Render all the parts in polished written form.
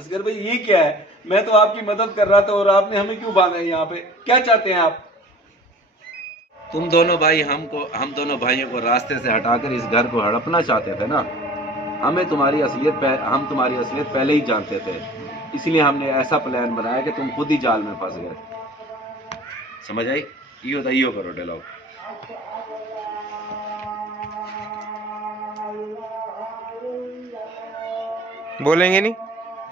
असगर भाई ये क्या है? मैं तो आपकी मदद कर रहा था और आपने हमें क्यों बांधा है यहाँ पे? क्या चाहते हैं आप? तुम दोनों भाई हम दोनों भाइयों को रास्ते से हटाकर इस घर को हड़पना चाहते थे ना। हम तुम्हारी असलियत पहले ही जानते थे, इसलिए हमने ऐसा प्लान बनाया कि तुम खुद ही जाल में फंस गए। समझ आई? इहो करो डायलॉग। बोलेंगे नहीं?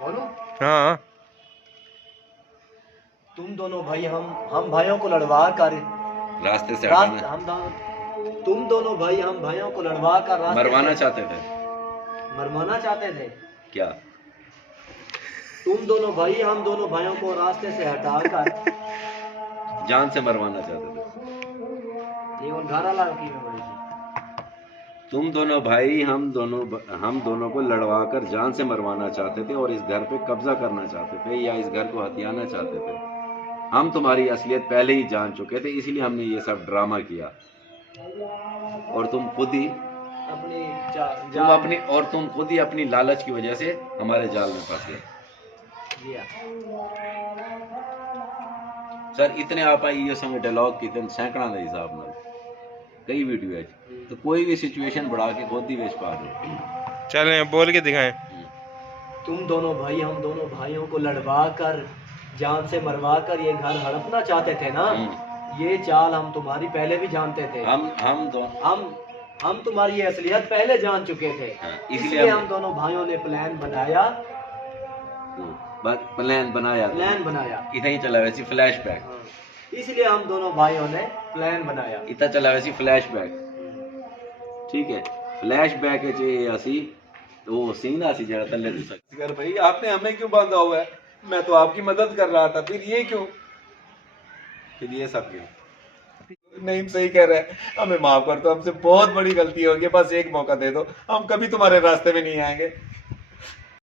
बोलो। हाँ। तुम दोनों भाई हम भाइयों को लड़वा कर रास्ते से रात हटाना, हम तुम दोनों भाई हम भाइयों को लड़वा कर रास्ते मरवाना से चाहते थे। मरवाना चाहते थे। क्या? तुम दोनों भाई हम दोनों भाइयों को रास्ते से हटाकर जान से मरवाना चाहते थे। ये और घारा लाल की मेमोरी थी। तुम दोनों भाई हम दोनों को लड़वा कर जान से मरवाना चाहते थे और इस घर पे कब्जा करना चाहते थे या इस घर को हथियाना चाहते थे। हम तुम्हारी असलियत पहले ही जान चुके थे, इसलिए हमने ये सब ड्रामा किया। और तुम खुद ही अपनी लालच की वजह से हमारे जाल में फंस गए। सर इतने आप ये संग डायलॉग की सैकड़ा के हिसाब न कई वीडियो है, तो कोई भी सिचुएशन बढ़ा के खुद ही वेच पा दो। चलें बोल के दिखाएं। तुम दोनों भाई हम दोनों भाइयों को लड़वा कर जान से मरवा कर ये घर हड़पना चाहते थे ना। ये चाल हम तुम्हारी पहले भी जानते थे। हम तुम्हारी ये असलियत पहले जान चुके थे। इसलिए हम दोनों भाइयों ने प्लान बनाया। इतना ही चला वैसे फ्लैशबैक। इसलिए हम दोनों भाइयों ने प्लान बनाया। इतना चला वैसे फ्लैशबैक। ठीक है, फ्लैशबैक असी वो सीन आसी जरा तले दे सकते। असगर भाई आपने हमें क्यों बांधा हुआ है? मैं तो आपकी मदद कर रहा था, फिर ये क्यों? फिर ये सब क्यों? नहीं सही कह रहे हैं, हमें माफ कर दो, हमसे बहुत बड़ी गलती हो गई, बस एक मौका दे दो, हम कभी तुम्हारे रास्ते में नहीं आएंगे।